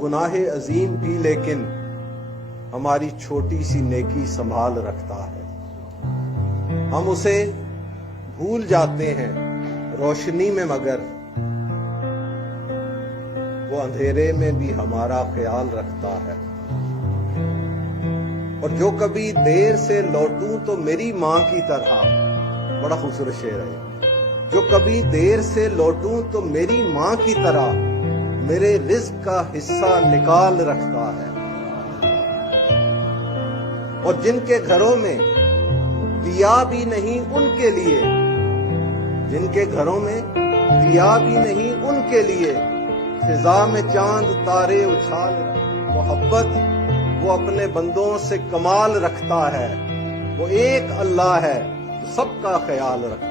गुनाह अजीम भी लेकिन हमारी छोटी सी नेकी संभाल रखता है। हम उसे भूल जाते हैं रोशनी में, मगर वो अंधेरे में भी हमारा ख्याल रखता है। और जो कभी देर से लौटूं तो मेरी माँ की तरह, बड़ा खूबसूरत शेर है, जो कभी देर से लौटूं तो मेरी माँ की तरह मेरे रिज़्क़ का हिस्सा निकाल रखता है। और जिनके घरों में दिया भी नहीं उनके लिए, जिनके घरों में दिया भी नहीं उनके लिए फिजा में चांद तारे उछाल, मोहब्बत वो अपने बंदों से कमाल रखता है। वो एक अल्लाह है जो सबका ख्याल रखता है।